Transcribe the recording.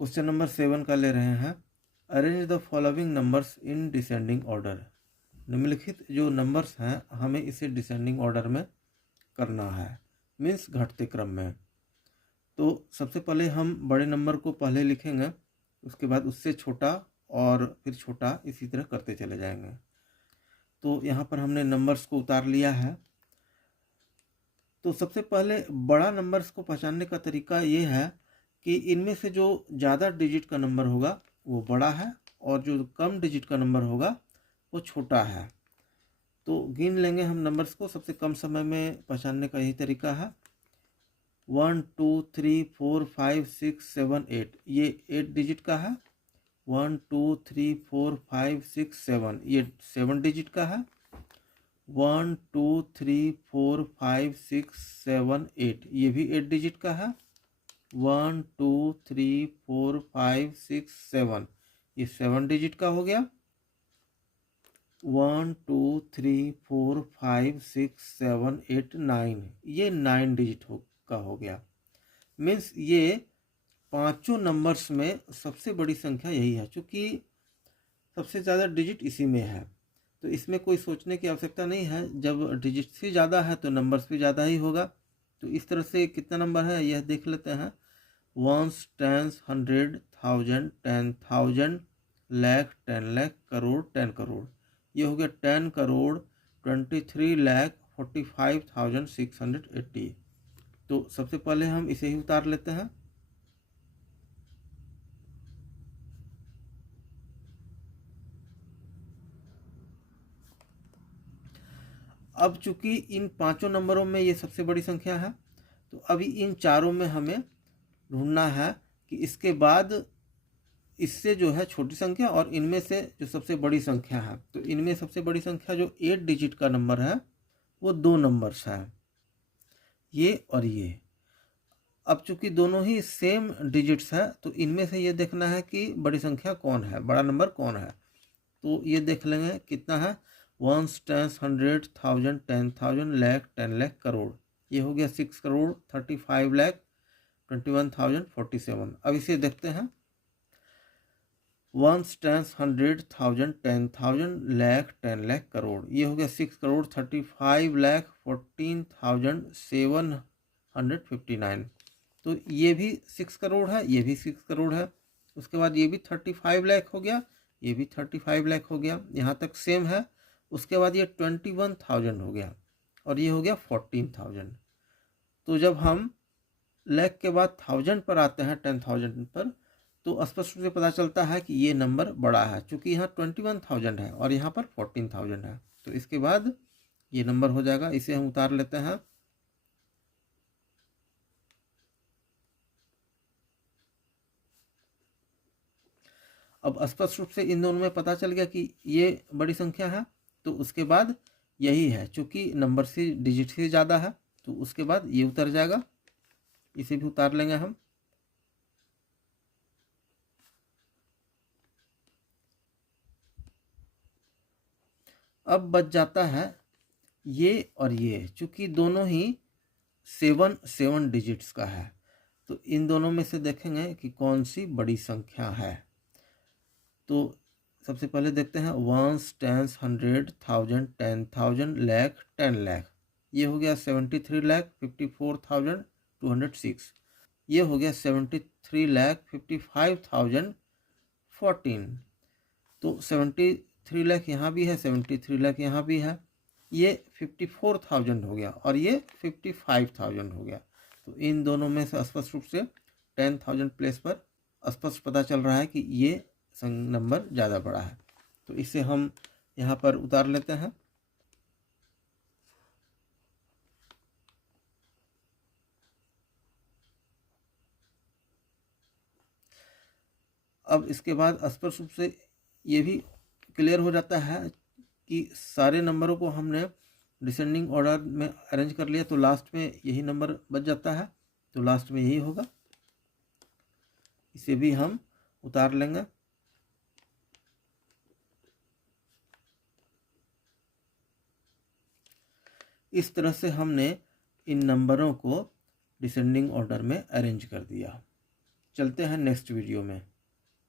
Question number 7 का ले रहे हैं। Arrange the following numbers in descending order. निम्नलिखित जो नंबर्स हैं हमें इसे डिसेंडिंग ऑर्डर में करना है, मीन्स घटते क्रम में। तो सबसे पहले हम बड़े नंबर को पहले लिखेंगे, उसके बाद उससे छोटा और फिर छोटा, इसी तरह करते चले जाएंगे। तो यहाँ पर हमने नंबर्स को उतार लिया है। तो सबसे पहले बड़ा नंबर्स को पहचानने का तरीका ये है कि इनमें से जो ज़्यादा डिजिट का नंबर होगा वो बड़ा है और जो कम डिजिट का नंबर होगा वो छोटा है। तो गिन लेंगे हम नंबर्स को। सबसे कम समय में पहचानने का यही तरीका है। 1 2 3 4 5 6 7 8, ये 8 डिजिट का है। 1 2 3 4 5 6 7, ये 7 डिजिट का है। 1 2 3 4 5 6 7 8, ये भी 8 डिजिट का है। 1 2 3 4 5 6 7, ये 7 डिजिट का हो गया। 1 2 3 4 5 6 7 8 9, ये 9 डिजिट का हो गया। मीन्स ये पांचों नंबर्स में सबसे बड़ी संख्या यही है, क्योंकि सबसे ज़्यादा डिजिट इसी में है। तो इसमें कोई सोचने की आवश्यकता नहीं है, जब डिजिट से ज़्यादा है तो नंबर्स भी ज़्यादा ही होगा। तो इस तरह से कितना नंबर है यह देख लेते हैं। 1s 10s 100 1000 10,000 लाख 10 लाख करोड़ 10 करोड़, ये हो गया 10 करोड़ 23 लाख 45,680। तो सबसे पहले हम इसे ही उतार लेते हैं। अब चूंकि इन पांचों नंबरों में ये सबसे बड़ी संख्या है, तो अभी इन चारों में हमें ढूंढना है कि इसके बाद इससे जो है छोटी संख्या और इनमें से जो सबसे बड़ी संख्या है। तो इनमें सबसे बड़ी संख्या जो 8 डिजिट का नंबर है वो दो नंबर्स है, ये और ये। अब चूंकि दोनों ही सेम डिजिट्स है तो इनमें से ये देखना है कि बड़ी संख्या कौन है, बड़ा नंबर कौन है। तो ये देख लेंगे कितना है। 1s 10s 100 1000 10,000 लाख 10 लाख करोड़, ये हो गया 6 करोड़ 35 लाख 21,047। अब इसे देखते हैं। 1s 10s 100 1000 10,000 लाख 10 लाख करोड़, ये हो गया 6 करोड़ 35 लाख 14,759। तो ये भी 6 करोड़ है, ये भी 6 करोड़ है। उसके बाद ये भी 35 लाख हो गया, ये भी 35 लाख हो गया, यहाँ तक सेम है। उसके बाद ये 21,000 हो गया और ये हो गया 14,000। तो जब हम लाख के बाद 1000 पर आते हैं, 10,000 पर, तो स्पष्ट रूप से पता चलता है कि ये नंबर बड़ा है, क्योंकि यहाँ 21,000 है और यहाँ पर 14,000 है। तो इसके बाद ये नंबर हो जाएगा, इसे हम उतार लेते हैं। अब स्पष्ट रूप से इन दोनों में पता चल गया कि ये बड़ी संख्या है। तो उसके बाद यही है, चूंकि नंबर से डिजिट से ज़्यादा है तो उसके बाद ये उतर जाएगा, इसे भी उतार लेंगे हम। अब बच जाता है ये और ये, चूंकि दोनों ही 7 डिजिट्स का है। तो इन दोनों में से देखेंगे कि कौन सी बड़ी संख्या है। तो सबसे पहले देखते हैं 1s 10s 100 1000 10,000 लाख 10 लाख, ये हो गया 73 लाख 54,206। ये हो गया 73 लाख 55,014। तो 73 लाख यहाँ भी है, 73 लाख यहाँ भी है। ये 54,000 हो गया और ये 55,000 हो गया। तो इन दोनों में से स्पष्ट रूप से 10,000 प्लेस पर स्पष्ट पता चल रहा है कि ये नंबर ज़्यादा बड़ा है। तो इसे हम यहाँ पर उतार लेते हैं। अब इसके बाद स्पष्ट रूप से ये भी क्लियर हो जाता है कि सारे नंबरों को हमने डिसेंडिंग ऑर्डर में अरेंज कर लिया, तो लास्ट में यही नंबर बच जाता है। तो लास्ट में यही होगा, इसे भी हम उतार लेंगे। इस तरह से हमने इन नंबरों को डिसेंडिंग ऑर्डर में अरेंज कर दिया। चलते हैं नेक्स्ट वीडियो में।